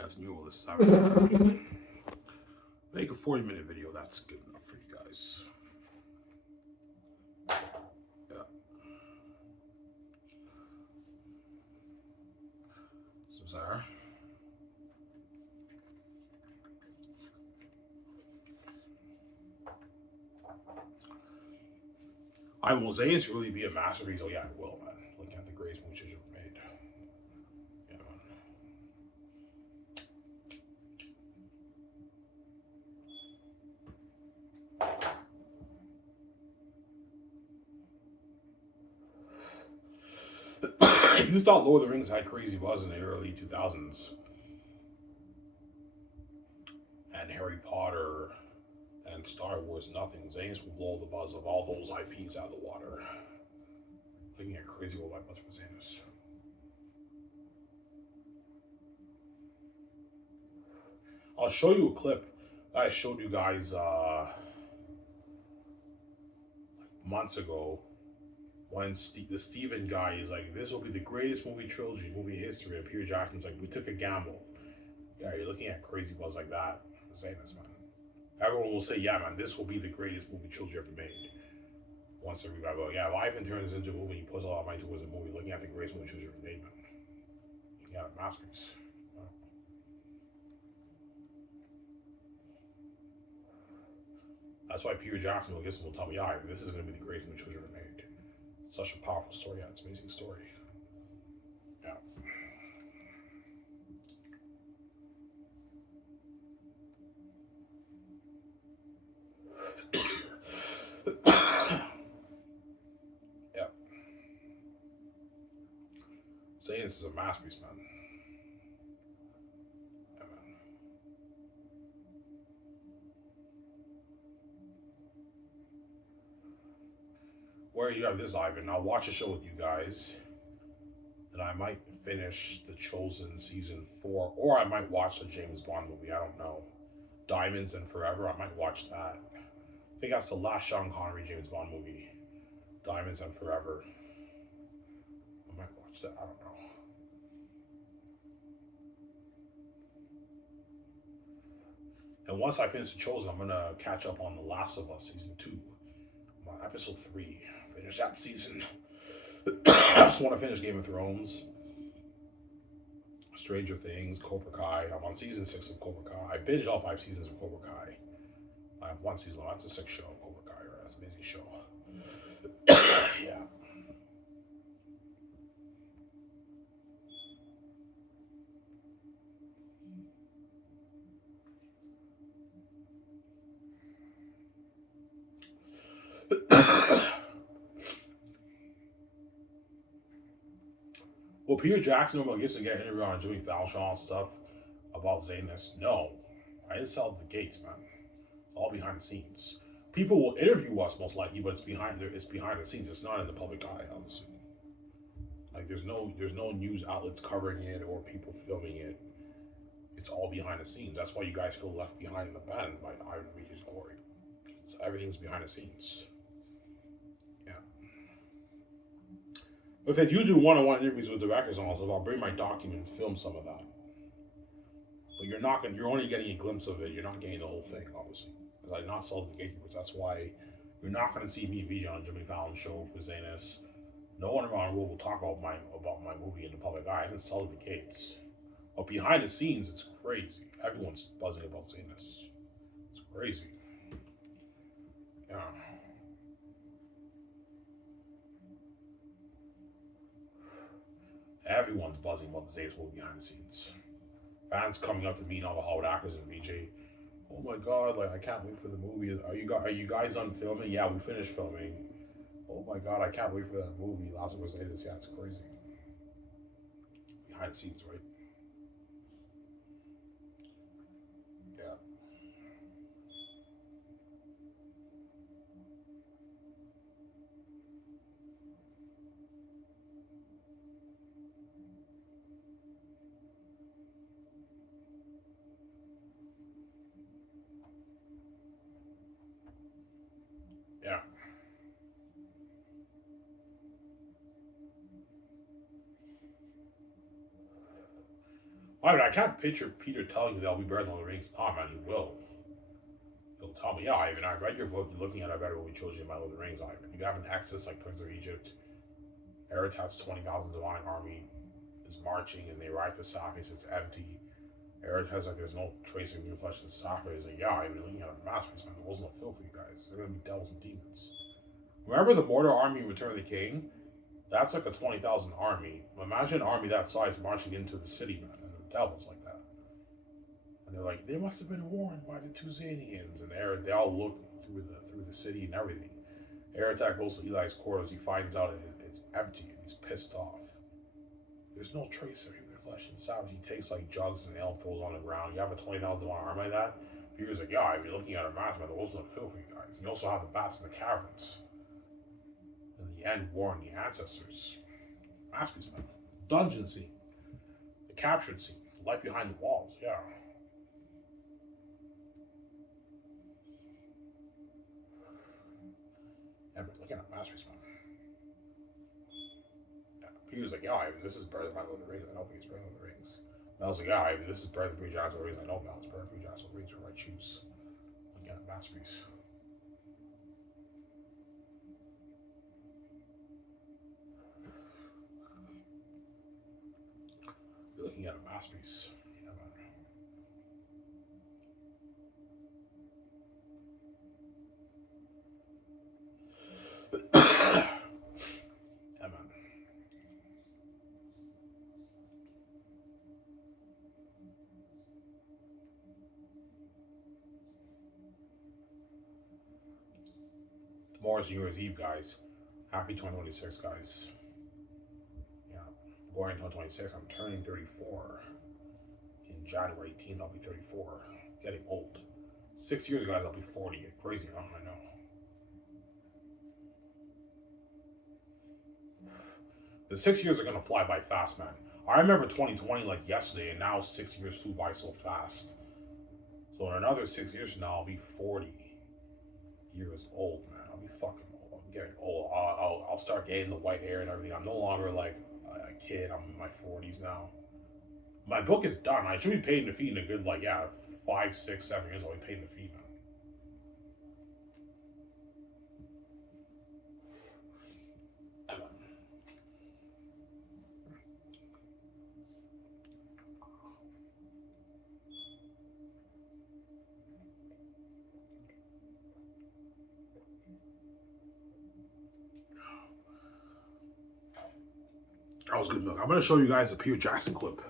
good afternoon all this time. Make a 40-minute video, that's good enough for you guys. Yeah. So sorry. Will Xanus really be a masterpiece? Oh yeah, it will, man. Looking at the greatest movies ever made. Yeah, man. If you thought Lord of the Rings had crazy buzz in the early 2000s, and Harry Potter and Star Wars, nothing, Xanus will blow the buzz of all those IPs out of the water. Looking at crazy worldwide buzz for Xanus. I'll show you a clip that I showed you guys months ago when the Steven guy is like, this will be the greatest movie trilogy, movie history. And Peter Jackson's like, we took a gamble. Yeah, you're looking at crazy buzz like that for saying this, man. Everyone will say, yeah, man, this will be the greatest movie trilogy ever made. Once everybody go, yeah, well, Ivan turns into a movie, he puts a lot of money towards a movie, looking at the greatest movie trilogy ever made, man. Looking at a masterpiece. That's why Peter Jackson will tell me, yeah, this is going to be the greatest movie trilogy ever made. It's such a powerful story. Yeah, it's an amazing story. Yeah. Yeah. Saying this is a masterpiece, man. Yeah, man. Where you have this, Ivan, I'll watch a show with you guys. Then I might finish The Chosen season 4, or I might watch the James Bond movie. I don't know. Diamonds and Forever. I might watch that. I think that's the last Sean Connery James Bond movie. Diamonds and Forever. I might watch that. I don't know. And once I finish The Chosen, I'm gonna catch up on The Last of Us season 2. I'm on episode 3. Finish that season. I just want to finish Game of Thrones, Stranger Things, Cobra Kai. I'm on season 6 of Cobra Kai. I binged all 5 seasons of Cobra Kai. I have 1 season left. That's a 6 show of Cobra Kai. Right? That's an amazing show. Yeah. Well, Peter Jackson gets to get interviewed on Jimmy Fallon stuff about Xanus. No, I didn't sell the gates, man. It's all behind the scenes. People will interview us most likely, but it's behind the scenes. It's not in the public eye, obviously. Like there's no news outlets covering it or people filming it. It's all behind the scenes. That's why you guys feel left behind in the band by Iron Reach's Glory. So everything's behind the scenes. Yeah. If I do one-on-one interviews with directors and all stuff, I'll bring my document and film some of that. But you're only getting a glimpse of it. You're not getting the whole thing, obviously. Because I not sold the gatekeepers. That's why you're not going to see me video on Jimmy Fallon's show for Xanus. No one around the world will talk about my movie in the public eye. I didn't sell the gates. But behind the scenes, it's crazy. Everyone's buzzing about Xanus. It's crazy. Yeah. Everyone's buzzing about the Xanus movie behind the scenes. Fans coming up to me and all the Hollywood actors and VJ. Oh my God! Like I can't wait for the movie. Are you guys done filming? Yeah, we finished filming. Oh my God! I can't wait for that movie. Last of Us Xanus. Yeah, it's crazy. Behind the scenes, right? Yeah. Yeah. I mean, I can't picture Peter telling you that I'll be better than Lord of the Rings. Oh man, he will. He'll tell me, yeah, Ivan, I read your book. You're looking at a better movie trilogy in my Lord of the Rings, Ivan. You have an Exodus like Prince of Egypt. Eretz has 20,000 divine army is marching, and they arrive to Saphis. It's empty. Eretz has like there's no trace of human flesh in Saphis. He's like, yeah, Ivan, you're looking at a masterpiece, man. There wasn't a fill for you guys. They're gonna be devils and demons. Remember the Mordor army in Return of the King? That's like a 20,000 army. Imagine an army that size marching into the city, man, and the devils like that. And they're like, they must have been warned by the two Xanians. And they all look through the city and everything. Eretach goes to Eli's quarters. He finds out it's empty, and he's pissed off. There's no trace of human flesh in Savage. He takes like jugs and ale and throws on the ground. You have a 20,000 army like that. Peter's like, yeah, if you're looking at a match, man, there wasn't a fill for you guys. And you also have the bats in the caverns. In the end, war on the ancestors. Masterpiece, man. Dungeon scene. The captured scene. The light behind the walls, yeah. Yeah, but look at a masterpiece, man. Yeah. Peter's like, yeah, Ivan, this is better than my Lord of the Rings. I don't think it's better than the Rings. And I was like, yeah, Ivan, this is better than Peter Jackson's Rings. I know, Mel, it's better than Peter Jackson's Rings, where I choose. Look at a masterpiece. You're looking at a masterpiece. Yeah, man. Yeah, man. Tomorrow's New Year's Eve, guys. Happy 2026, guys. Yeah, going 2026, I'm turning 34. In January 18th, I'll be 34. Getting old. 6 years, guys, I'll be 40. Crazy, huh? I know. The 6 years are gonna fly by fast, man. I remember 2020 like yesterday, and now 6 years flew by so fast. So in another 6 years from now, I'll be 40 years old, man. I'll be fucking old. I'm getting old. I'll start getting the white hair and everything. I'm no longer like a kid. I'm in my 40s now. My book is done. I should be paying the fee in a good, like, yeah, 5, 6, 7 years. I'll be paying the fee, man. That was good milk. I'm gonna show you guys a Peter Jackson clip.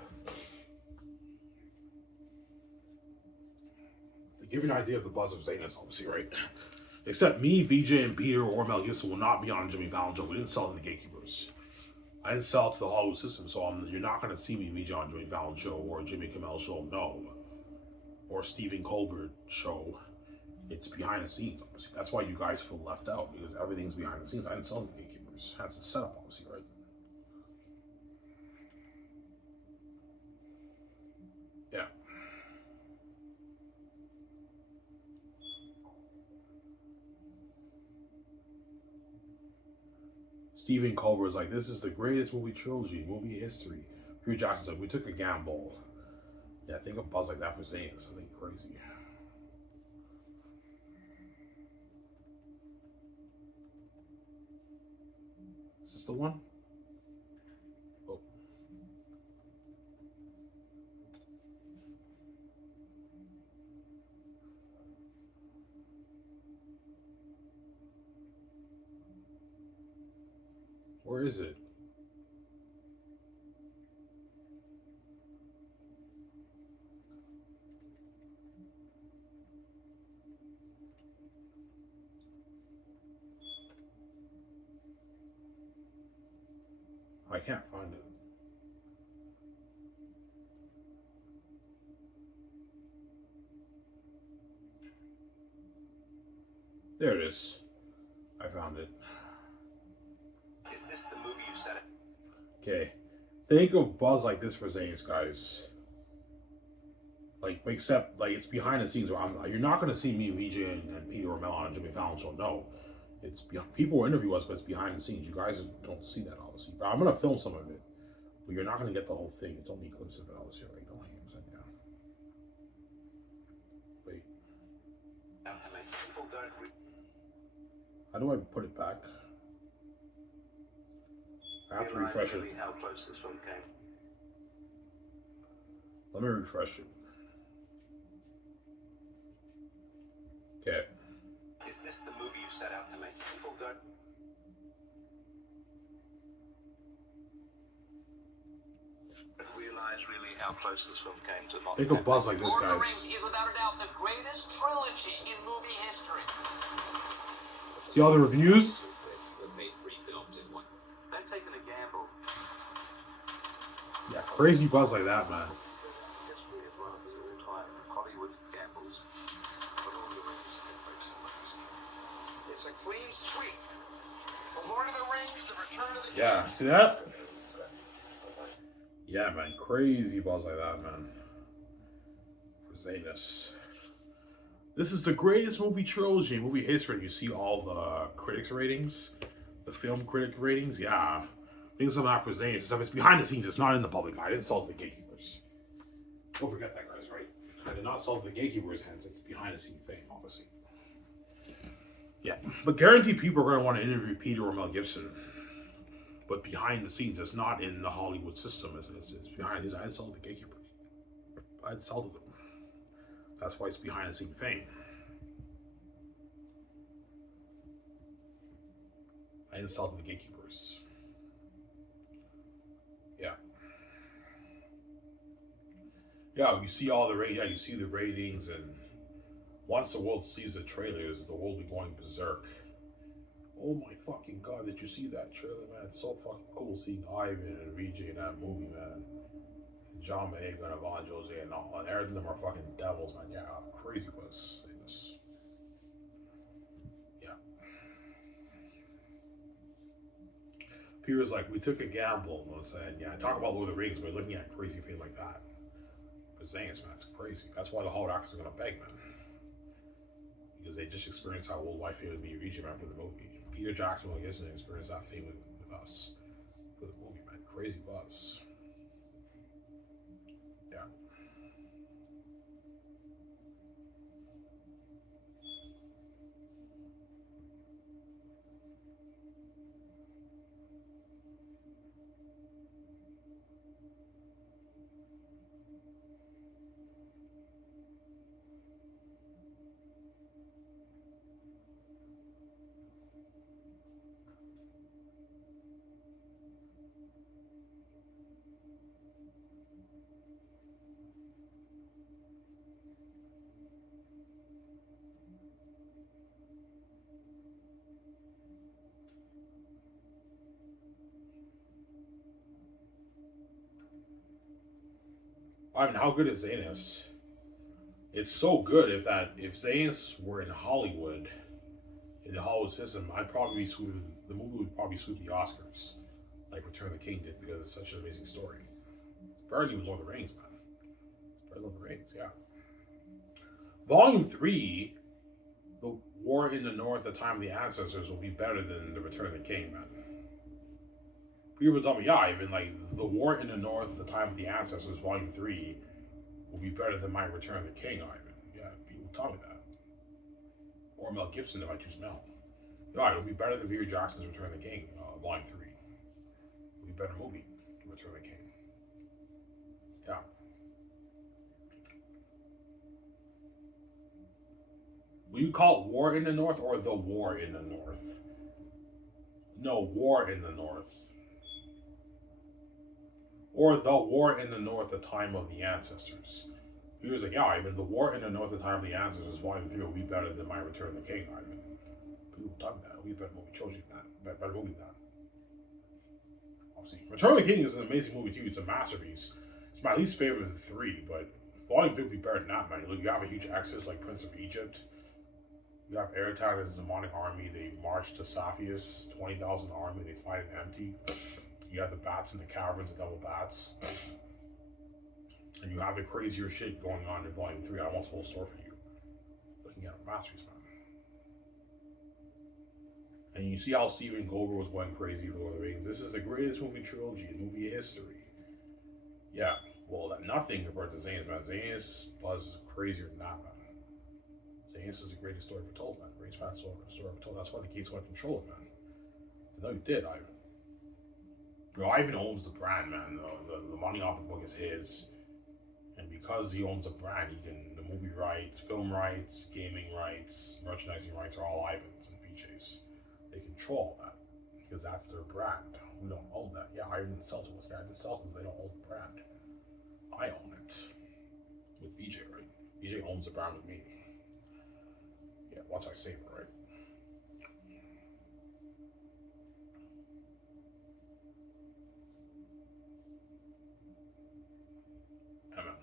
To give you an idea of the buzz of Xanus, obviously, right? Except me, VJ, and Peter or Mel Gibson will not be on Jimmy Fallon show. We didn't sell it to the gatekeepers. I didn't sell it to the Hollywood system, so you're not gonna see me, VJ, on Jimmy Fallon show or Jimmy Kimmel show, no. Or Stephen Colbert show. It's behind the scenes, obviously. That's why you guys feel left out, because everything's behind the scenes. I didn't sell it to the gatekeepers. That's the setup, obviously, right? Yeah. Stephen Colbert's like, this is the greatest movie trilogy, movie history. Peter Jackson's like, we took a gamble. Yeah, think of buzz like that for Xanus. Something crazy. Is this the one? Oh. Where is it? I can't find it. There it is. I found it. Is this the movie you said it? Okay. Think of buzz like this for Xanus, guys. Like, except, like, it's behind the scenes. Where you're not going to see me, VJ, and Peter Ormel on Jimmy Fallon show. No. It's people will interview us, but it's behind the scenes. You guys don't see that, obviously. But I'm going to film some of it. But you're not going to get the whole thing. It's only a glimpse of it, obviously, right? Don't to me. People don't How do I put it back? I have to refresh it. really how close this one came. Let me refresh it. Okay. Is this the movie you set out to make? People don't realize really how close this film came to not. Make a buzz like this, Lord of the guys. Rings is without a doubt the greatest trilogy in movie history. See all the reviews? That made 3 films in one. They've taken a gamble. Yeah, crazy buzz like that, man. History is one of the all-time Hollywood gambles. But Lord of the Rings breaks some records. It's a clean sweep. The Lord of the Rings, the Return of the Yeah, see that? Yeah, man, crazy buzz like that, man. For Xanus. This is the greatest movie trilogy in movie history. You see all the critics' ratings, the film critic ratings. Yeah, things are not for Xanus. It's behind the scenes. It's not in the public eye. I didn't sell to the gatekeepers. Don't forget that, guys. Right? I did not sell to the gatekeepers' hands. It's behind the scene thing, obviously. Yeah, but guaranteed people are going to want to interview Peter or Mel Gibson. But behind the scenes, it's not in the Hollywood system. It's behind these. I sell to the gatekeepers. I'd sell to them. That's why it's behind the scene thing. I didn't sell to the gatekeepers. Yeah. Yeah, you see all the you see the ratings, and once the world sees the trailers, the world will be going berserk. Oh my fucking god, did you see that trailer, man? It's so fucking cool seeing Ivan and VJ in that movie, man. And John Boyega and Von Jose and all, and everything of them are fucking devils, man. Yeah, crazy was this. Yeah. Peter's like, we took a gamble, you know what I'm saying? Yeah, talk about Lord of the Rings, but looking at a crazy thing like that. For Xanus, man, it's crazy. That's why the Hollywood actors are gonna beg, man. Because they just experienced how worldwide fame would be reaching, man, for the movie. Peter Jackson will get to experience that fame with us for the movie, man. Crazy buzz. Yeah. I mean, how good is Xanus? It's so good if Xanus were in Hollywood, in the Hollywood system, the movie would probably sweep the Oscars, like Return of the King did, because it's such an amazing story. It's better than even Lord of the Rings, man. It's better than Lord of the Rings, yeah. Volume 3, The War in the North, The Time of the Ancestors, will be better than The Return of the King, man. People tell me, yeah, even like The War in the North, The Time of the Ancestors, Volume 3, will be better than my Return of the King, Ivan. Yeah, people tell me that. Or Mel Gibson, if I choose Mel. Yeah, it'll be better than Peter Jackson's Return of the King, Volume 3. It'll be a better movie than Return of the King. Yeah. Will you call it War in the North or The War in the North? No, War in the North. Or The War in the North, The Time of the Ancestors. He was like, yeah, Ivan, The War in the North, The Time of the Ancestors, Volume 3 will be better than my Return of the King, Ivan. People talk about that. It'll be a better movie trilogy than that. Better movie than that. Obviously. Return of the King is an amazing movie too. It's a masterpiece. It's my least favorite of the 3, but Volume 3 will be better than that, man. Look, you have a huge exodus like Prince of Egypt. You have Erita's demonic army. They march to Sapphius, 20,000 army. They fight it empty. You have the bats in the caverns, the double bats. And you have the crazier shit going on in Volume 3. I almost spoil store for you. Looking at a masterpiece, man. And you see how Steven Goldberg was going crazy for Lord of the Rings. This is the greatest movie trilogy in movie history. Yeah, well, nothing compared to Xanus, man. Xanus Buzz is crazier than that, man. Xanus is the greatest story ever told, man. Greatest fat story ever told. That's why the Gates want to control it, man. I know you did, Ivan. Bro, Ivan owns the brand, man. The money off the book is his. And because he owns a brand, he can, the movie rights, film rights, gaming rights, merchandising rights are all Ivan's and BJ's. They control that because that's their brand. We don't own that. Yeah, Ivan and Celtic was guy. The Celtics, they don't own the brand. I own it with VJ, right? VJ owns the brand with me. Yeah, once I save it, right? Amen.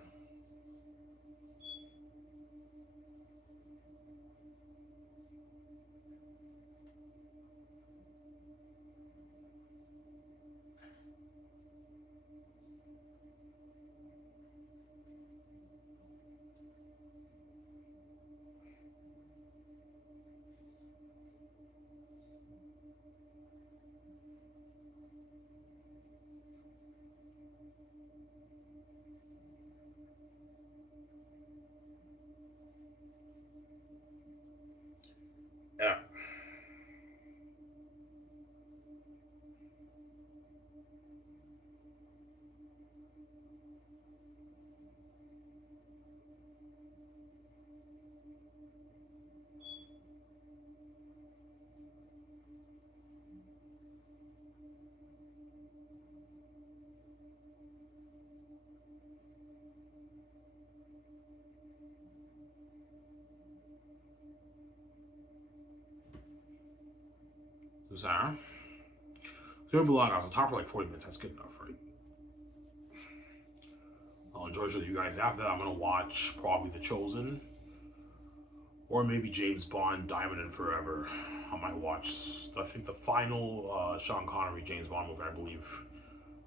Yeah. So, Sarah. So, belong. I was on top for like 40 minutes. That's good enough, right? I'll enjoy you guys. After that, I'm gonna watch probably The Chosen, or maybe James Bond: Diamond and Forever. I might watch. I think the final Sean Connery James Bond movie, I believe,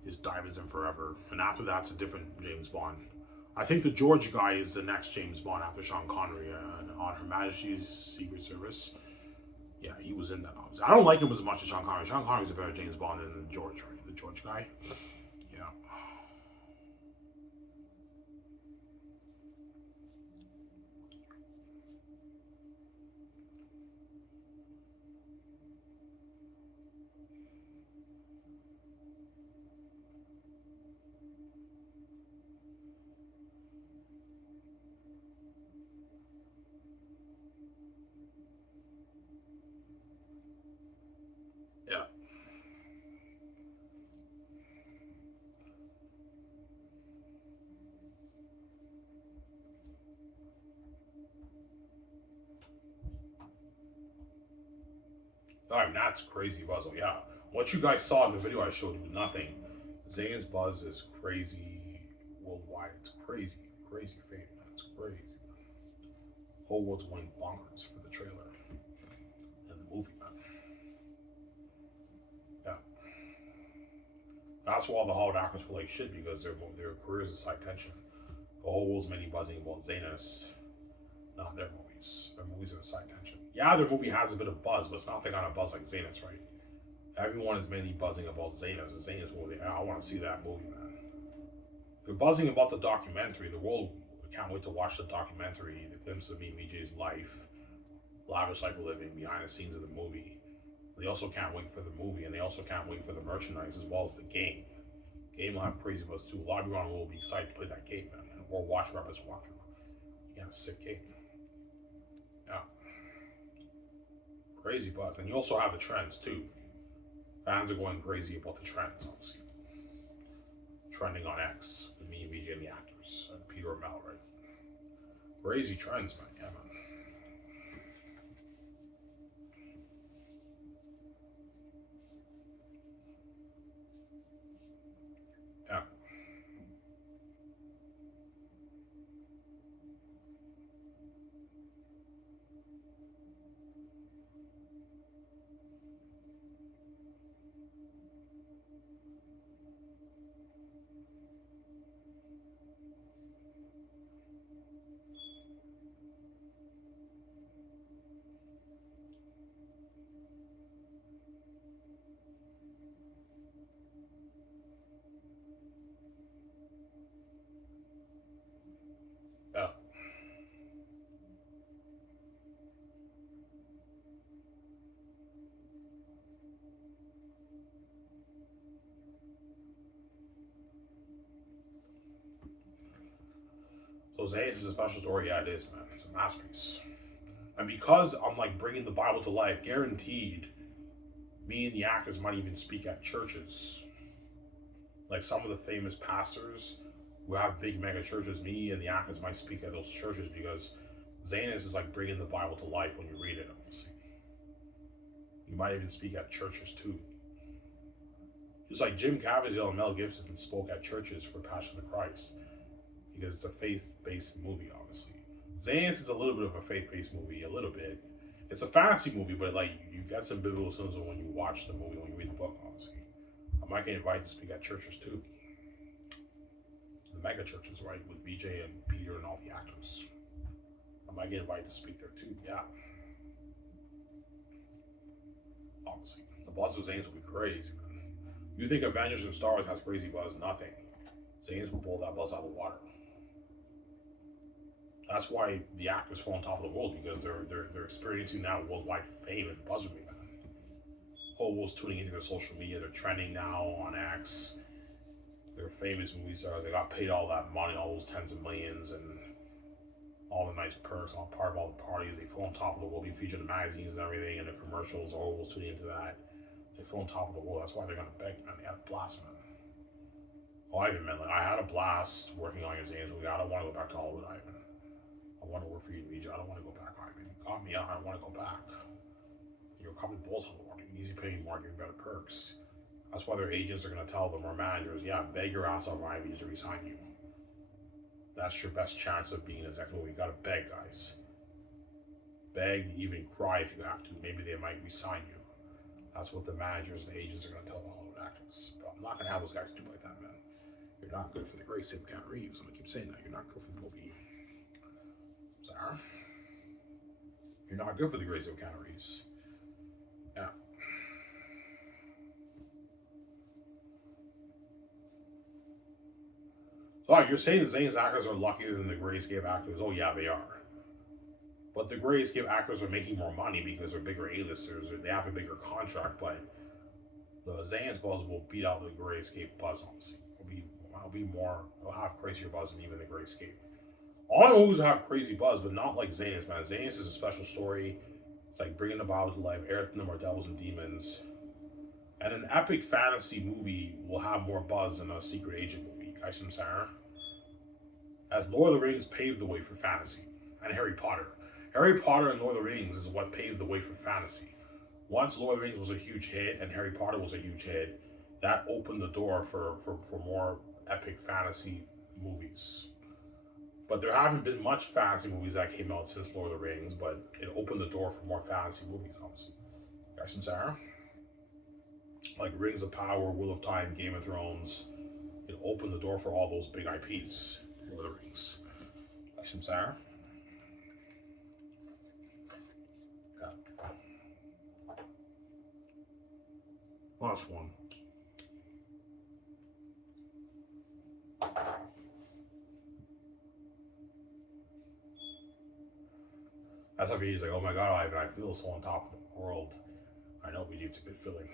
is Diamonds and Forever, and after that's a different James Bond. I think the George guy is the next James Bond after Sean Connery on Her Majesty's Secret Service. Yeah, he was in that. Obviously. I don't like him as much as Sean Connery. Sean Connery's a better James Bond than George, right? The George guy. Yeah. Yeah. All right, that's crazy, Buzzle. Yeah. What you guys saw in the video I showed you, nothing. Xanus Buzz is crazy worldwide. It's crazy, crazy fame, man. It's crazy. Whole world's going bonkers for the trailer and the movie, man. Yeah. That's why all the Hollywood actors feel like shit because their careers is high tension. The whole world's mainly buzzing about Xanus, not their movies. Their movies are side tension. Yeah, their movie has a bit of buzz, but it's not the kind of buzz like Xanus, right? Everyone is mainly buzzing about Xanus. The Xanus movie. I want to see that movie, man. They're buzzing about the documentary. The world can't wait to watch the documentary, the glimpse of me, VJ's life, lavish life of living, behind the scenes of the movie. They also can't wait for the movie, and they also can't wait for the merchandise as well as the game. Game will have crazy buzz too. A lot of people will be excited to play that game, man, or watch Rebels walkthrough. Yeah, a sick game. Yeah, crazy buzz, and you also have the trends too. Fans are going crazy about the trends, obviously. Trending on X with me and VJ and the actors and Peter Mel, right? Crazy trends, man. Yeah, man. Yeah. Yeah. So Xanus is a special story. Yeah, it is, man. It's a masterpiece. And because I'm like bringing the Bible to life, guaranteed, me and the actors might even speak at churches. Like some of the famous pastors who have big mega churches, me and the actors might speak at those churches because Xanus is like bringing the Bible to life when you read it, obviously. You might even speak at churches too. Just like Jim Caviezel and Mel Gibson spoke at churches for Passion of the Christ. Because it's a faith-based movie, obviously. Xanus is a little bit of a faith-based movie, a little bit. It's a fantasy movie, but like you get some biblical symbolism when you watch the movie, when you read the book, obviously. I might get invited to speak at churches too. The mega churches, right? With VJ and Peter and all the actors. I might get invited to speak there too, yeah. Obviously. The buzz of Xanus will be crazy, man. You think Avengers and Star Wars has crazy buzz? Nothing. Xanus will blow that buzz out of the water. That's why the actors fall on top of the world, because they're experiencing now worldwide fame and buzzardry, man. Hobos tuning into their social media, they're trending now on X. They're famous movie stars. They got paid all that money, all those tens of millions, and all the nice perks, all part of all the parties. They fall on top of the world, being featured in magazines and everything, and the commercials. Hobos tuning into that. They fall on top of the world. That's why they're gonna beg, man. They had a blast, man. Oh, Ivan, man, like I had a blast working on your Xanus movie. I don't want to go back to Hollywood, Ivan. I want to work for you in media. I don't want to go back, Ivan. You got me out. I don't want to go back. Your company balls on the water. You easy paying more, giving better perks. That's why their agents are going to tell them, or managers, yeah, beg your ass off Ivy to resign you. That's your best chance of being a exec movie. You got to beg, guys. Beg, even cry if you have to. Maybe they might resign you. That's what the managers and agents are going to tell the Hollywood actors. But I'm not going to have those guys do like that, man. You're not good for the great Sam Keanu Reeves. I'm going to keep saying that. You're not good for the movie. Sorry. You're not good for the great Sam Keanu Reeves. Yeah. So you're saying the Xanus actors are luckier than the Grayscape actors? Oh yeah, they are. But the Grayscape actors are making more money because they're bigger A-listers. They have a bigger contract, but the Xanus Buzz will beat out the Grayscape Buzz, honestly. It'll have crazier buzz than even the Grayscape. All I movies have crazy buzz, but not like Xanus, man. Xanus is a special story. It's like bringing the Bible to life, air no more devils and demons. And an epic fantasy movie will have more buzz than a secret agent movie. You guys see what I'm saying? As Lord of the Rings paved the way for fantasy. And Harry Potter. Harry Potter and Lord of the Rings is what paved the way for fantasy. Once Lord of the Rings was a huge hit and Harry Potter was a huge hit, that opened the door for more epic fantasy movies. But there haven't been much fantasy movies that came out since Lord of the Rings, but it opened the door for more fantasy movies, obviously. Guys from Sarah? Like Rings of Power, Wheel of Time, Game of Thrones. It opened the door for all those big IPs. Lord of the Rings. Guys from Sarah? Yeah. Last one. That's how he's like, oh my god, Ivan, I feel so on top of the world. I know, BG, it's a good feeling.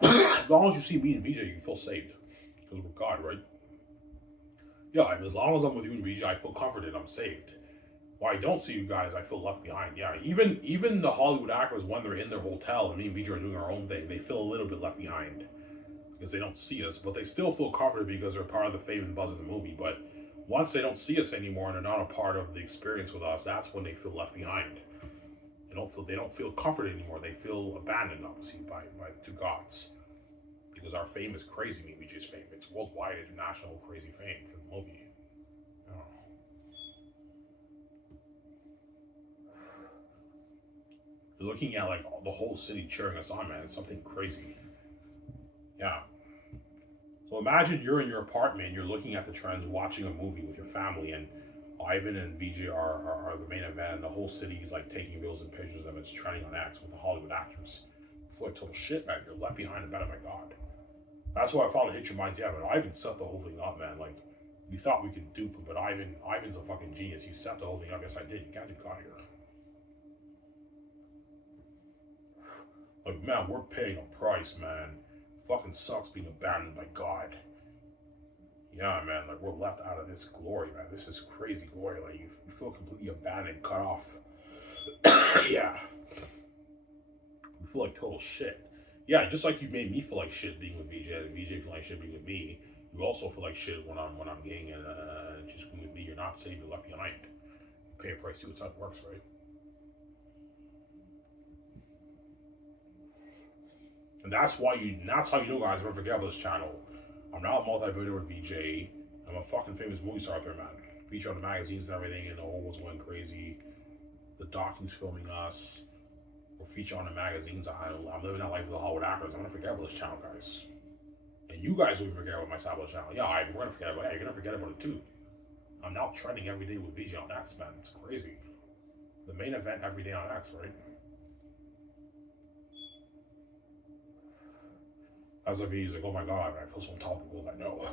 As long as you see me and BJ, you feel saved. Because we're God, right? Yeah, Ivan, as long as I'm with you and BJ, I feel comforted, I'm saved. When I don't see you guys, I feel left behind. Yeah, even the Hollywood actors, when they're in their hotel and me and BJ are doing our own thing, they feel a little bit left behind. Because they don't see us, but they still feel comforted because they're part of the fame and buzz of the movie. But once they don't see us anymore and they're not a part of the experience with us, that's when they feel left behind. They don't feel comforted anymore. They feel abandoned, obviously, by two gods. Because our fame is crazy, me and BJ's fame. It's worldwide, international, crazy fame for the movie. You're looking at like the whole city cheering us on, man. It's something crazy. Yeah. So imagine you're in your apartment, you're looking at the trends, watching a movie with your family, and Ivan and BJ are the main event, and the whole city is like taking videos and pictures of them. It's trending on X with the Hollywood actors. It's like total shit, man. You're left behind and better by God. That's why I finally hit your minds. Yeah, but Ivan set the whole thing up, man. Like, we thought we could dupe him, but Ivan's a fucking genius. He set the whole thing up. Yes, I did. You got here. Like, man, we're paying a price, man. Fucking sucks being abandoned by God. Yeah, man, like we're left out of this glory, man. This is crazy glory. Like you feel completely abandoned, cut off. Yeah, you feel like total shit. Yeah, just like you made me feel like shit being with VJ, and VJ feel like shit being with me. You also feel like shit when I'm getting just being with me. You're not safe. You're left behind. You pay a price. See what's how it works, right? And that's why you. And that's how you know, guys. Never forget about this channel. I'm not a multi-billionaire with VJ. I'm a fucking famous movie star out there, man. Feature on the magazines and everything, and the whole world's going crazy. The docu's filming us. We're featured on the magazines. I'm living that life of the Hollywood actors. I'm gonna forget about this channel, guys. And you guys will forget about my Sabo channel. Yeah, we're gonna forget about it. Yeah, you're gonna forget about it too. I'm now trending every day with VJ on X, man. It's crazy. The main event every day on X, right? As a VJ, like, oh my god, I feel so on top of the world. I know.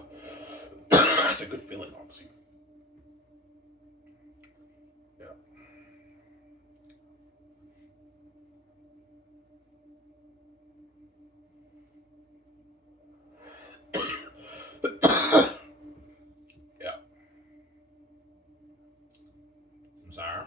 It's a good feeling, obviously. Yeah. Yeah. I'm sorry.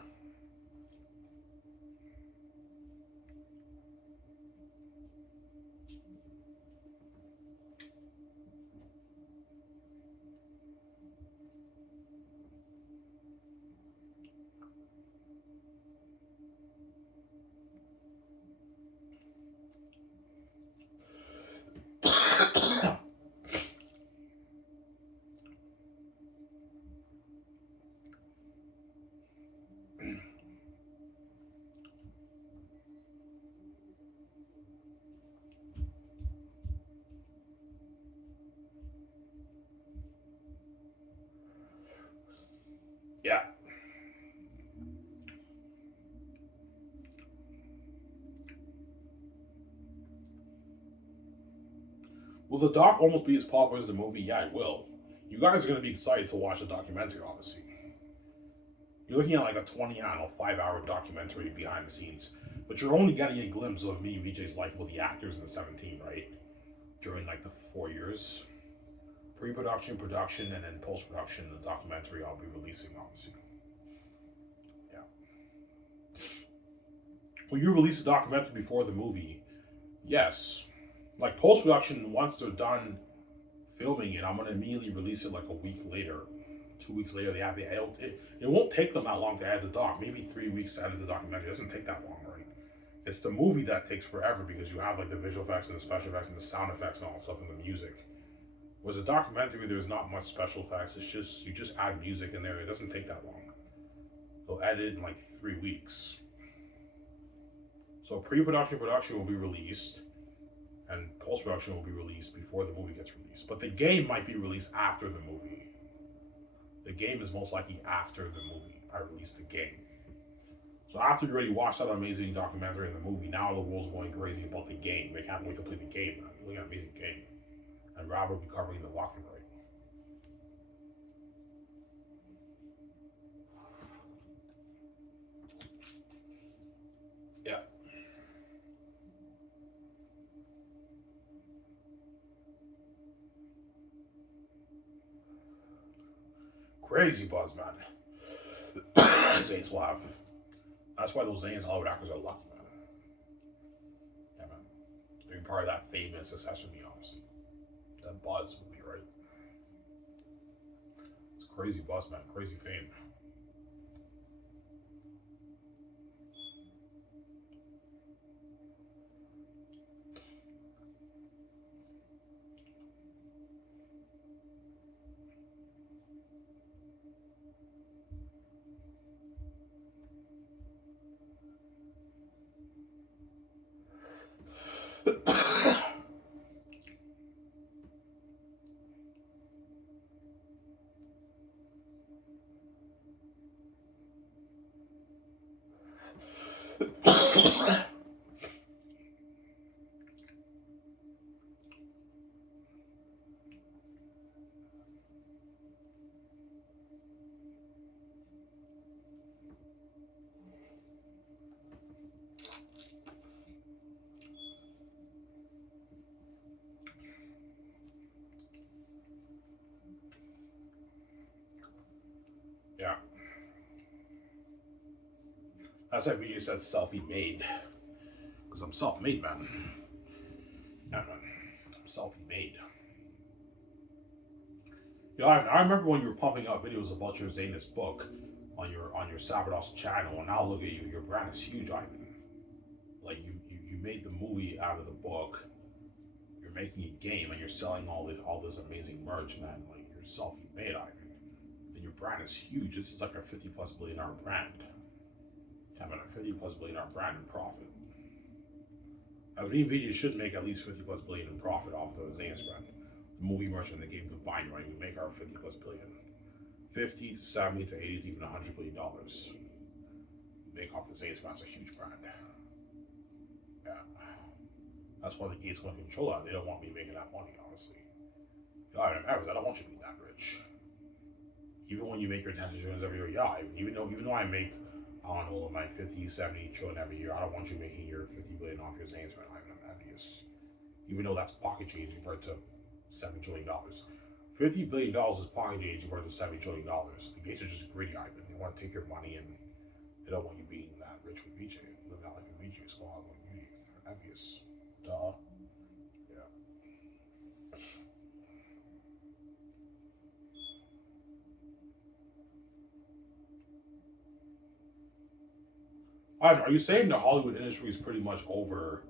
Yeah. Will the doc almost be as popular as the movie? Yeah, it will. You guys are going to be excited to watch the documentary, obviously. You're looking at like a 20, I don't know, 5-hour documentary behind the scenes. But you're only getting a glimpse of me and VJ's life with the actors in the 17, right? During like the 4 years. Pre-production, production, and then post-production, the documentary I'll be releasing, obviously. Yeah. Will you release a documentary before the movie? Yes. Like post-production, once they're done filming it, I'm gonna immediately release it like a week later, 2 weeks later. They have the edit. It won't take them that long to edit the doc. Maybe 3 weeks to edit the documentary. It doesn't take that long, right? It's the movie that takes forever because you have like the visual effects and the special effects and the sound effects and all that stuff and the music. Whereas a documentary, there's not much special effects. It's just you just add music in there. It doesn't take that long. They'll edit it in like 3 weeks. So pre-production, production will be released, and post-production will be released before the movie gets released. But the game might be released after the movie. The game is most likely after the movie. I release the game. So after you already watched that amazing documentary and the movie, now the world's going crazy about the game. They can't wait to play the game. Look at an amazing game. And Rob will be covering the walkthrough, right? Yeah. Crazy buzz, man. Zane's will have. That's why those Zane's Hollywood actors are lucky, man. Yeah, man. They're part of that fame and success with me, obviously. That buzz will be right. It's crazy buzz, man. Crazy fame. That's why VJ said selfie-made. Because I'm self-made, man. Yeah, man. I'm selfie-made. I remember when you were pumping out videos about your Xanus book on your Sabados channel, and now look at you. Your brand is huge, Ivan. Like you made the movie out of the book. You're making a game, and you're selling all this amazing merch, man. Like you're selfie-made, Ivan. And your brand is huge. This is like a $50+ billion brand. Yeah, man, a $50+ billion brand in profit. As me and VJ should make at least $50+ billion in profit off the Xanus brand. The movie merch and the game combined, right? We make our $50+ billion. 50 to 70 to 80 to even $100 billion. Make off the Xanus brand. It's a huge brand. Yeah. That's why the gates want to control that. They don't want me making that money, honestly. I don't want you to be that rich. Even when you make your 10 trillions every year, yeah, even though I make, I don't know, my 50, 70 trillion every year, I don't want you making your 50 billion off your Xanus brand. I'm envious. Even though that's pocket change compared to $7 trillion. $50 billion is pocket change compared to $7 trillion. The gates are just greedy, Ivan. They want to take your money and they don't want you being that rich with VJ. Living out like a VJ squad like beauty. They're envious. Duh. Yeah. Ivan, are you saying the Hollywood industry is pretty much over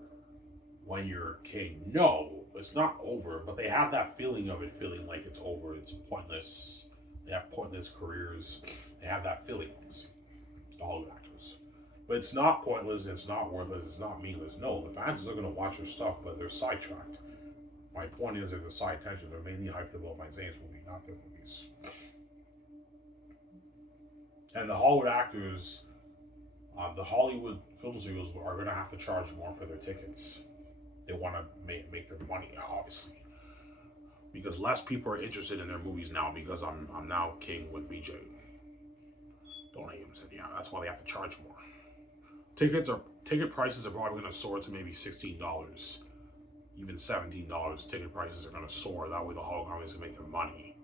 when you're king? No, it's not over, but they have that feeling of it feeling like it's over. It's pointless. They have pointless careers. They have that feeling, the Hollywood actors. But it's not pointless, it's not worthless, it's not meaningless. No, the fans are still going to watch your stuff, but they're sidetracked. My point is, they're the side attention. They're mainly hyped about my Xanus movie, not their movies. And the Hollywood actors, the Hollywood film studios are going to have to charge more for their tickets. They want to make their money, obviously, because less people are interested in their movies now because I'm now king with VJ. Don't hate him, said yeah. That's why they have to charge more. Ticket prices are probably going to soar to maybe $16, even $17. Ticket prices are going to soar. That way, the Hollywood companies can make their money,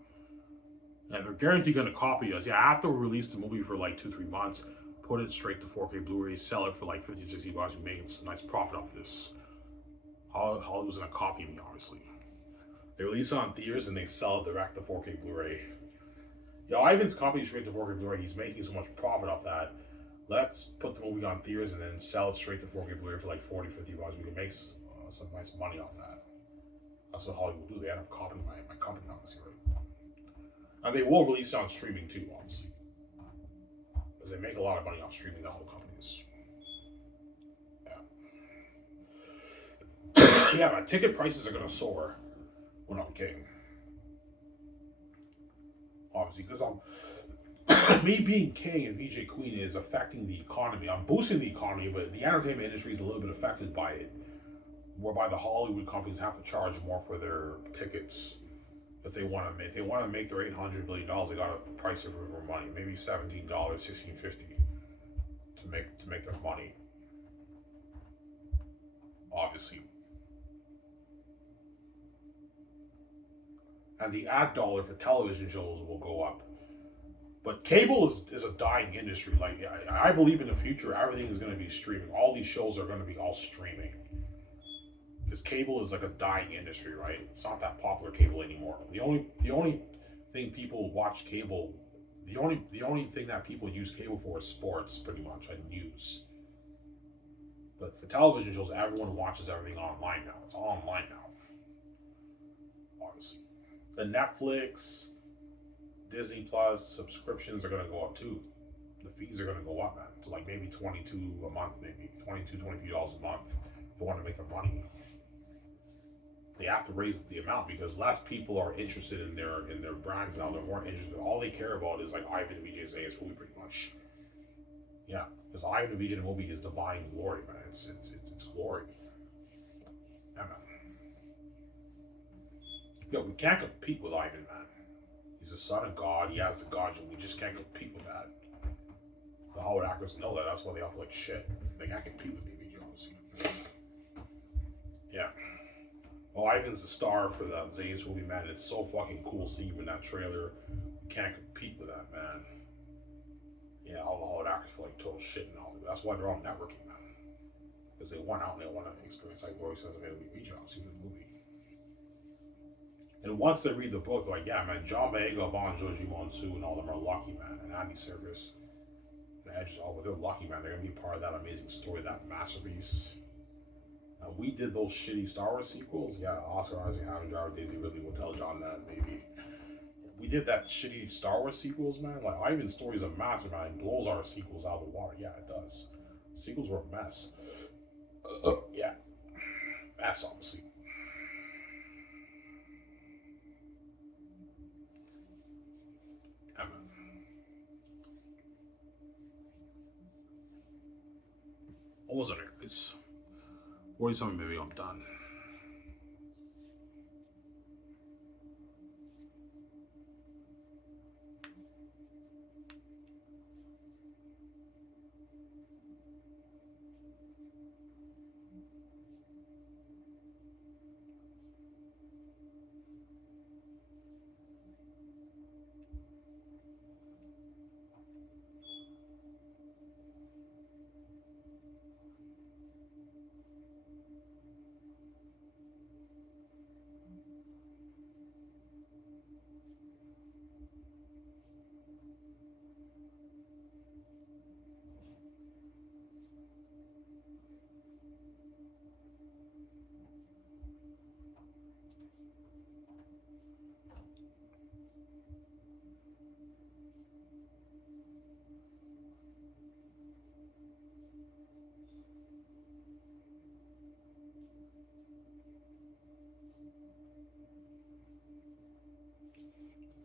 and they're guaranteed going to copy us. Yeah, after we release the movie for like 2-3 months, put it straight to 4K Blu-ray, sell it for like $50-$60, and make a nice profit off this. Hollywood's gonna copy me, obviously. They release it on theaters and they sell it direct to 4K Blu-ray. Ivan's copying straight to 4K Blu-ray. He's making so much profit off that. Let's put the movie on theaters and then sell it straight to 4K Blu-ray for like $40-$50. We can make some nice money off that. That's what Hollywood do. They end up copying my company, obviously, right? And they will release it on streaming too, obviously. Because they make a lot of money off streaming, the whole companies. Yeah, but ticket prices are going to soar when I'm king. Obviously, because me being king and VJ Queen is affecting the economy. I'm boosting the economy, but the entertainment industry is a little bit affected by it. Whereby the Hollywood companies have to charge more for their tickets if they want to make. They want to make their $800 million. They got to price it for more money, maybe $17, $16.50 to make their money. Obviously. And the ad dollar for television shows will go up. But cable is a dying industry. Like, I believe in the future, everything is going to be streaming. All these shows are going to be all streaming. Because cable is like a dying industry, right? It's not that popular, cable anymore. The only thing people watch cable, the only thing that people use cable for is sports, pretty much, and news. But for television shows, everyone watches everything online now. It's all online now. Obviously. The Netflix, Disney Plus subscriptions are going to go up too. The fees are going to go up, man, to like maybe $22 a month, maybe $22, $23 a month. They want to make their money. They have to raise the amount because less people are interested in their brands now. They're more interested. All they care about is like Ivan and VJ's AS movie, pretty much. Yeah, because Ivan and VJ movie is divine glory, man. It's glory. Yeah, man. We can't compete with Ivan, man. He's the son of God. He has the gods, and we just can't compete with that. The Hollywood actors know that. That's why they all feel like shit. They can't compete with me, obviously. Yeah. Oh, Ivan's the star for the Xanus movie, man. It's so fucking cool seeing him in that trailer. We can't compete with that, man. Yeah, all the Hollywood actors feel like total shit and all that. That's why they're all networking now. Because they went out and they want to experience like Roy says available rejobs through the movie. And once they read the book, they're like, yeah, man, John Boyega, Vaughn, Joji Monsu, and all them are lucky, man. And Andy Serkis and Edge, all they're lucky, man. They're gonna be part of that amazing story, that masterpiece. We did those shitty Star Wars sequels. Yeah, Oscar Isaac, Adam Driver, Daisy Ridley will tell John that maybe. We did that shitty Star Wars sequels, man. Like Ivan's Story's a mastermind. It blows our sequels out of the water. Yeah, it does. Sequels were a mess. Yeah, mess obviously. Yeah, man. What was it, guys? 40 something, maybe I'm done.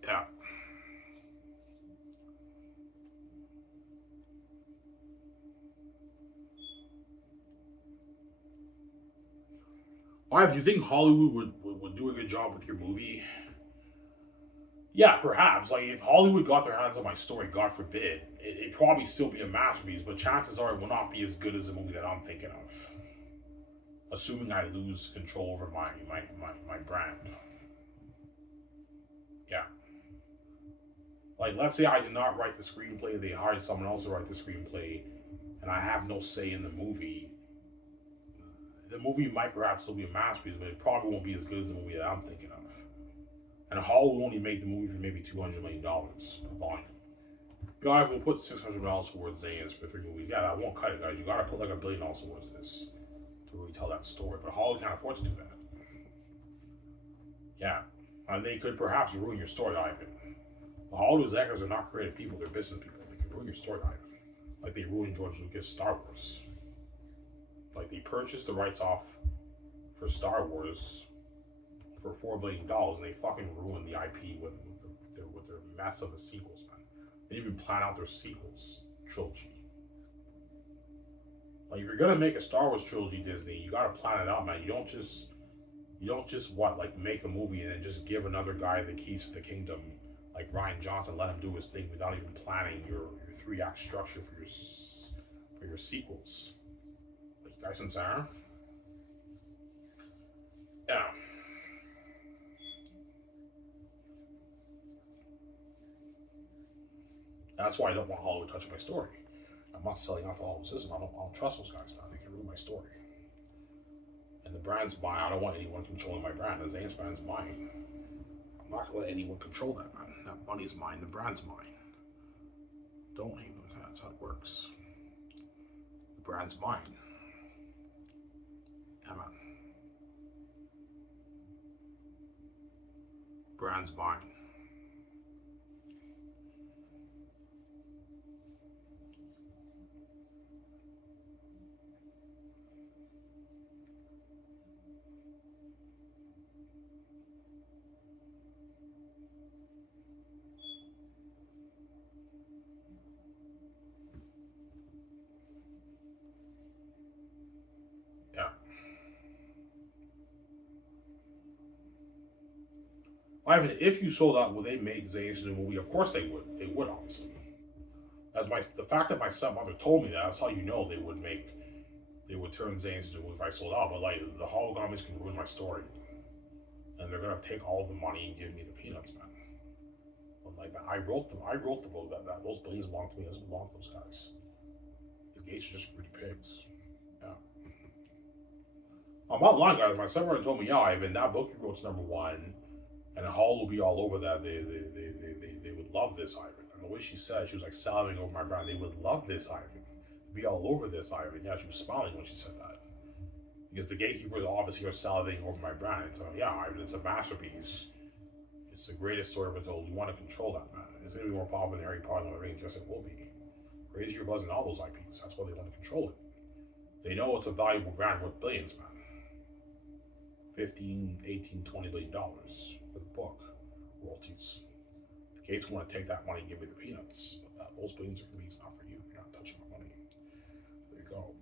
Yeah. Why, do you think Hollywood would do a good job with your movie? Yeah, perhaps. Like, if Hollywood got their hands on my story, God forbid, it'd probably still be a masterpiece, but chances are it will not be as good as the movie that I'm thinking of. Assuming I lose control over my brand. Yeah. Like, let's say I did not write the screenplay, they hired someone else to write the screenplay, and I have no say in the movie. The movie might perhaps still be a masterpiece, but it probably won't be as good as the movie that I'm thinking of. And Hollywood only made the movie for maybe $200 million per volume. You know, we'll put $600 towards Xanus for 3 movies. Yeah, that won't cut it, guys. You gotta put like $1 billion towards this to really tell that story. But Hollywood can't afford to do that. Yeah. And they could perhaps ruin your story, Ivan. The Hollywood executives are not creative people, they're business people. They can ruin your story, Ivan. Like they ruined George Lucas' Star Wars. Like they purchased the rights off for Star Wars for $4 billion, and they fucking ruined the IP with their mess of the sequels, man. They didn't even plan out their sequels trilogy. Like if you're gonna make a Star Wars trilogy, Disney, you gotta plan it out, man. You don't just make a movie and then just give another guy the keys to the kingdom, like Rian Johnson, let him do his thing without even planning your 3-act structure for your sequels. Like you guys understand? Yeah. That's why I don't want Hollywood touching my story. I'm not selling out the Hollywood system. I don't trust those guys, man. They can ruin my story. And the brand's mine. I don't want anyone controlling my brand. The Xanus brand's mine. I'm not gonna let anyone control that, man. That money's mine. The brand's mine. Don't hate them. That's how it works. The brand's mine. Yeah, man. Brand's mine. Yeah. Ivan, if you sold out, would they make Xanus a movie? Of course they would. They would, obviously. The fact that my stepmother told me that, that's how you know they would turn Xanus into a movie if I sold out. But like the holograms can ruin my story, and they're gonna take all of the money and give me the peanuts, man. Like I wrote them. I wrote the book that those billions belong to me. It doesn't belong to those guys. The Gates are just greedy pigs. Yeah. I'm not lying, guys. My stepbrother told me, yeah, Ivan, that book you wrote's #1, and Hall will be all over that. They would love this, Ivan. And the way she said, she was like salivating over my brand. They would love this, Ivan. Be all over this, Ivan. Yeah, she was smiling when she said that. Because the gatekeepers obviously are salivating over my brand. So yeah, Ivan, it's a masterpiece. It's the greatest story ever told. You want to control that, man. It's going to be more popular than Harry Potter and the Rings. Yes, it will be. Xanus Buzz and all those IPs. That's why they want to control it. They know it's a valuable brand worth billions, man. 15, 18, 20 billion dollars for the book royalties. The Gates want to take that money and give me the peanuts, but those billions are for me. It's not for you. You're not touching my money. There you go.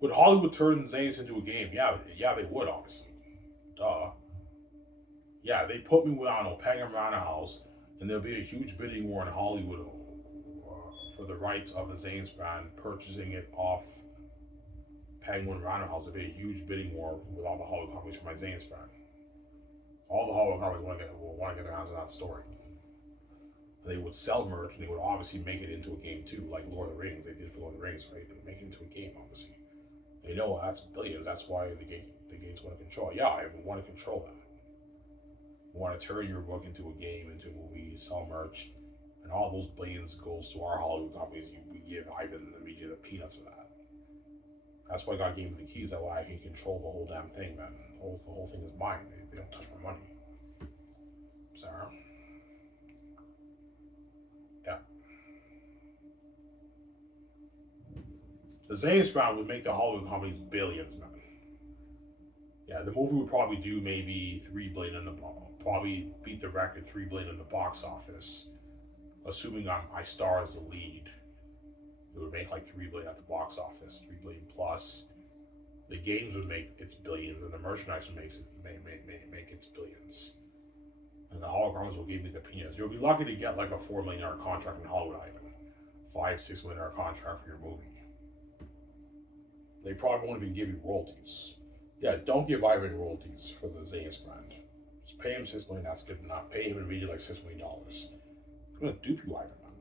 Would Hollywood turn Xanus into a game? Yeah, they would, obviously. Duh. Yeah, they put me on a Penguin around a house, and there'll be a huge bidding war in Hollywood for the rights of the Xanus brand, purchasing it off Penguin Rhino House. There'll be a huge bidding war with all the Hollywood companies for my Xanus brand. All the Hollywood companies will want to get their hands on that story. They would sell merch, and they would obviously make it into a game too, like Lord of the Rings. They did for Lord of the Rings, right? They make it into a game, obviously. They know that's billions. That's why the Gates want to control. Yeah, I want to control that. You want to turn your book into a game, into a movie, sell merch, and all those billions goes to our Hollywood companies. We give Ivan and the media the peanuts of that. That's why God gave me the keys. That way I can control the whole damn thing, man. The whole thing is mine. They don't touch my money. Sarah. Yeah. The Xanus brand would make the Hollywood companies billions, man. Yeah, the movie would probably do maybe $3 billion probably beat the record $3 billion in the box office. Assuming I star as the lead, it would make like $3 billion at the box office, $3 billion plus. The games would make its billions, and the merchandise would make its billions. And the holograms will give me the peanuts. You'll be lucky to get like a $4 million contract in Hollywood, Ivan. $5-6 million contract for your movie. They probably won't even give you royalties. Yeah, don't give Ivan royalties for the Xanus brand. Just pay him $6 million. That's good enough. Pay him immediately like $6 million. I'm gonna dupe you, Ivan, man.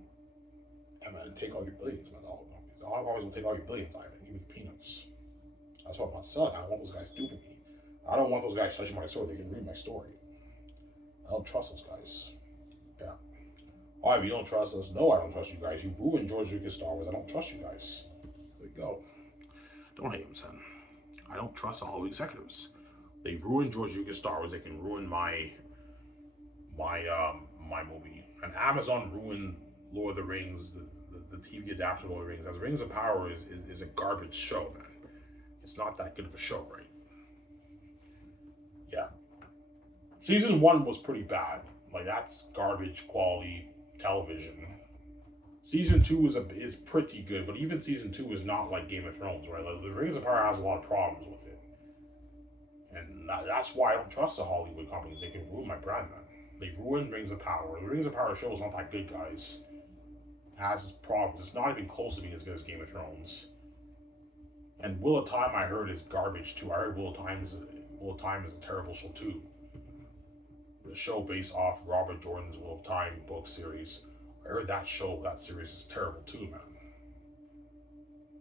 I'm gonna take all your billions, man. The holograms will take all your billions, Ivan. Give me the peanuts. That's what I'm not selling. I don't want those guys duping me. I don't want those guys touching my story. They can read my story. I don't trust those guys. Yeah. Oh, if you don't trust us, no, I don't trust you guys. You ruined George Lucas Star Wars. I don't trust you guys. There you go. Don't hate him, son. I don't trust all executives. They ruined George Lucas Star Wars. They can ruin my movie. And Amazon ruined Lord of the Rings, the TV adaptation of Lord of the Rings. As Rings of Power is a garbage show, man. It's not that good of a show, right? Yeah. Season 1 was pretty bad. Like, that's garbage quality television. Season 2 is pretty good, but even Season 2 is not like Game of Thrones, right? Like, the Rings of Power has a lot of problems with it. And that's why I don't trust the Hollywood companies. They can ruin my brand, man. They ruined Rings of Power. The Rings of Power show is not that good, guys. It has its problems. It's not even close to being as good as Game of Thrones. And Wheel of Time, I heard, is garbage, too. I heard Wheel of Time is a terrible show, too. The show based off Robert Jordan's Wheel of Time book series. I heard that series is terrible, too, man.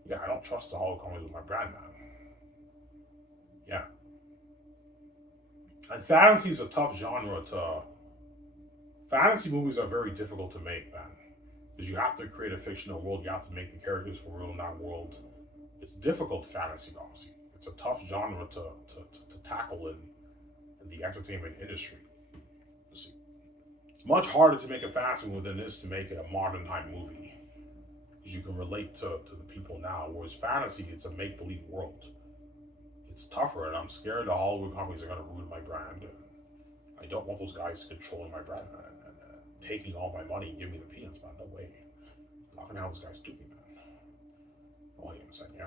Yeah, I don't trust the Hollywood companies with my brand, man. Yeah. And fantasy is a tough genre to... Fantasy movies are very difficult to make, man. Because you have to create a fictional world. You have to make the characters for real in that world. It's difficult fantasy, obviously. It's a tough genre to tackle in the entertainment industry. You see. It's much harder to make a fantasy movie than it is to make a modern time movie. Because you can relate to the people now. Whereas fantasy, it's a make-believe world. It's tougher, and I'm scared the Hollywood companies are going to ruin my brand. And I don't want those guys controlling my brand, man, and taking all my money and giving me the peanuts, man. No way. I'm not going to have those guys do me, man. Oh, I'm saying, yeah.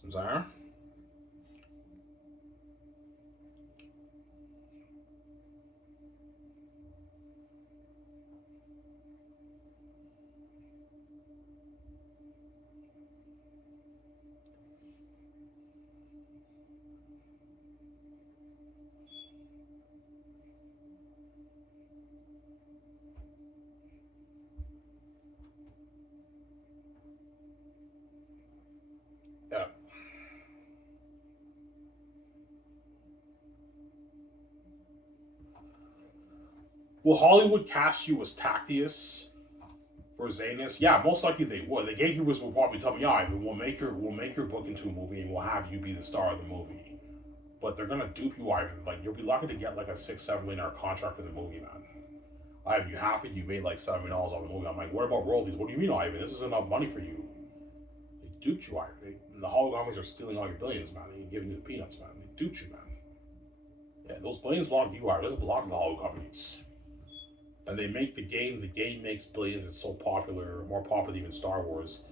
Some Zaire? Yeah. Will Hollywood cast you as Tactius for Xanus? Yeah, most likely they would. The gatekeepers will probably tell me, yeah, Ivan, we'll make your book into a movie and we'll have you be the star of the movie. But they're gonna dupe you, Ivan. Like, you'll be lucky to get like a $6-7 million contract for the movie, man. Ivan, you happy you made like $7 million off the movie? I'm like, what about royalties? What do you mean, Ivan? This isn't enough money for you. They duped you, Ivan. The holograms are stealing all your billions, man. They're giving you the peanuts, man. They duped you, man. Yeah, those billions belong to you, Ivan. It doesn't belong to the hollow companies. And they make the game makes billions. It's so popular, more popular than even Star Wars.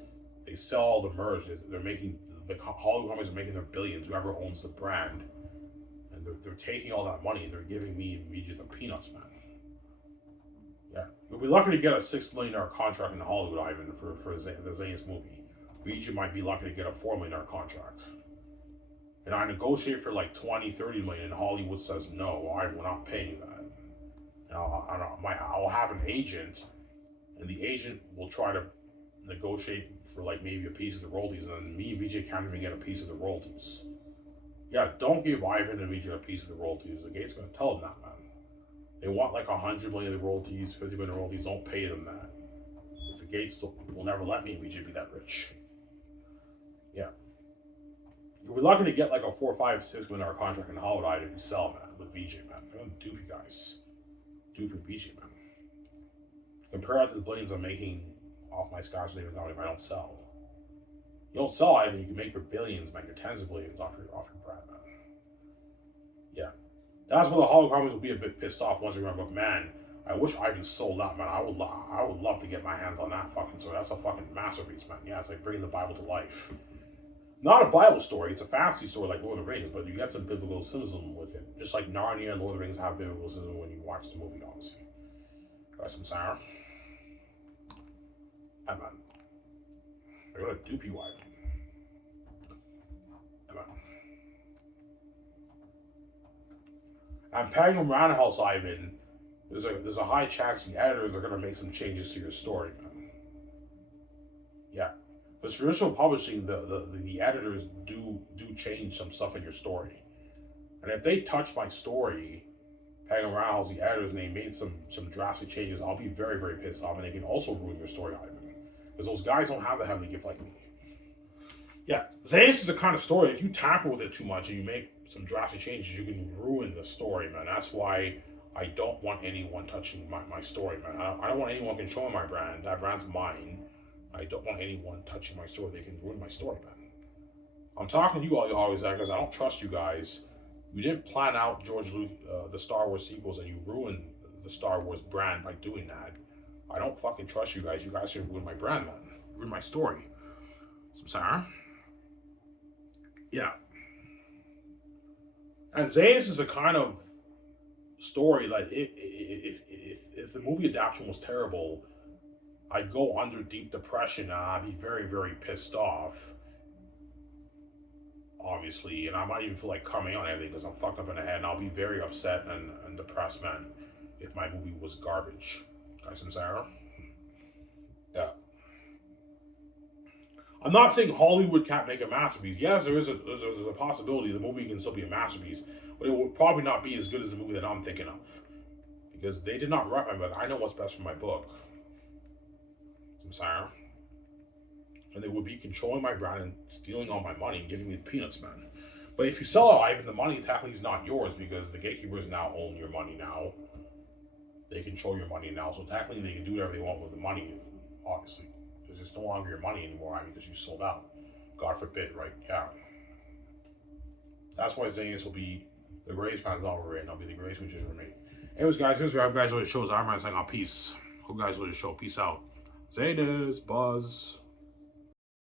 They sell all the merch. They're making, the hollow companies are making their billions, whoever owns the brand. And they're taking all that money and they're giving me and Vijay the peanuts, man. Yeah. You'll be lucky to get a $6 million contract in Hollywood, Ivan, for the Xanus movie. Vijay might be lucky to get a $4 million contract. And I negotiate for like 20, 30 million, and Hollywood says, no, I will not pay you that. I'll have an agent, and the agent will try to negotiate for like maybe a piece of the royalties, and me and Vijay can't even get a piece of the royalties. Yeah, don't give Ivan and Vijay a piece of the royalties. The gate's gonna tell them that, man. They want like 100 million of the royalties, 50 million of royalties. Don't pay them that, because the gates will never let me and Vijay be that rich. Yeah, you'll be lucky to get like a $4, $5, $6 million contract in Hollywood if you sell, man, with Vijay, man. They're gonna dupe you guys. Dupe Vijay, man. Compare that to the billions I'm making off my Scotch Living Company if I don't sell. You don't sell, Ivan, you can make your billions, man, your tens of billions off your brand, man. Yeah. That's where the hollow companies will be a bit pissed off once they remember, man, I wish Ivan sold that, man. I would love to get my hands on that fucking story. That's a fucking masterpiece, man. Yeah, it's like bringing the Bible to life. Not a Bible story, it's a fantasy story like Lord of the Rings, but you get some biblical symbolism with it. Just like Narnia and Lord of the Rings have biblical symbolism when you watch the movie, obviously. Got some sour. Hey, man. They're gonna dupe you, Ivan. Hey, man. And Pagnum Roundhouse, Ivan, there's a high chance the editors are gonna make some changes to your story, man. Yeah. With traditional publishing, the editors do change some stuff in your story. And if they touch my story, Pagnum Roundhouse, the editors, and they made some drastic changes, I'll be very, very pissed off, and they can also ruin your story, Ivan. Because those guys don't have the heavenly gift like me. Yeah, Xanus is the kind of story, if you tamper with it too much and you make some drastic changes, you can ruin the story, man. That's why I don't want anyone touching my story, man. I don't want anyone controlling my brand. That brand's mine. I don't want anyone touching my story. They can ruin my story, man. I'm talking to you all, always, because I don't trust you guys. You didn't plan out George Lucas, the Star Wars sequels, and you ruined the Star Wars brand by doing that. I don't fucking trust you guys. You guys should ruin my brand, man. Ruin my story. Some sour. Yeah. And Xanus is a kind of story that if the movie adaptation was terrible, I'd go under deep depression and I'd be very, very pissed off. Obviously, and I might even feel like coming on everything because I'm fucked up in the head, and I'll be very upset and depressed, man, if my movie was garbage. Guys, some Sarah? Yeah. I'm not saying Hollywood can't make a masterpiece. Yes, there's a possibility the movie can still be a masterpiece, but it will probably not be as good as the movie that I'm thinking of. Because they did not write my book. I know what's best for my book. Some Sarah. And they would be controlling my brand and stealing all my money and giving me the peanuts, man. But if you sell it, Ivan, the money technically is not yours because the gatekeepers now own your money now. They control your money now, so technically they can do whatever they want with the money, obviously. Because it's no longer your money anymore, Ivan, because you sold out. God forbid, right? Yeah. That's why Xanus will be the greatest fans overrated, and I'll be the greatest which is remain. Anyways, guys, here's where you guys enjoy the show. I'm saying, peace. Hope you guys enjoy the show. Peace out. Xanus Buzz.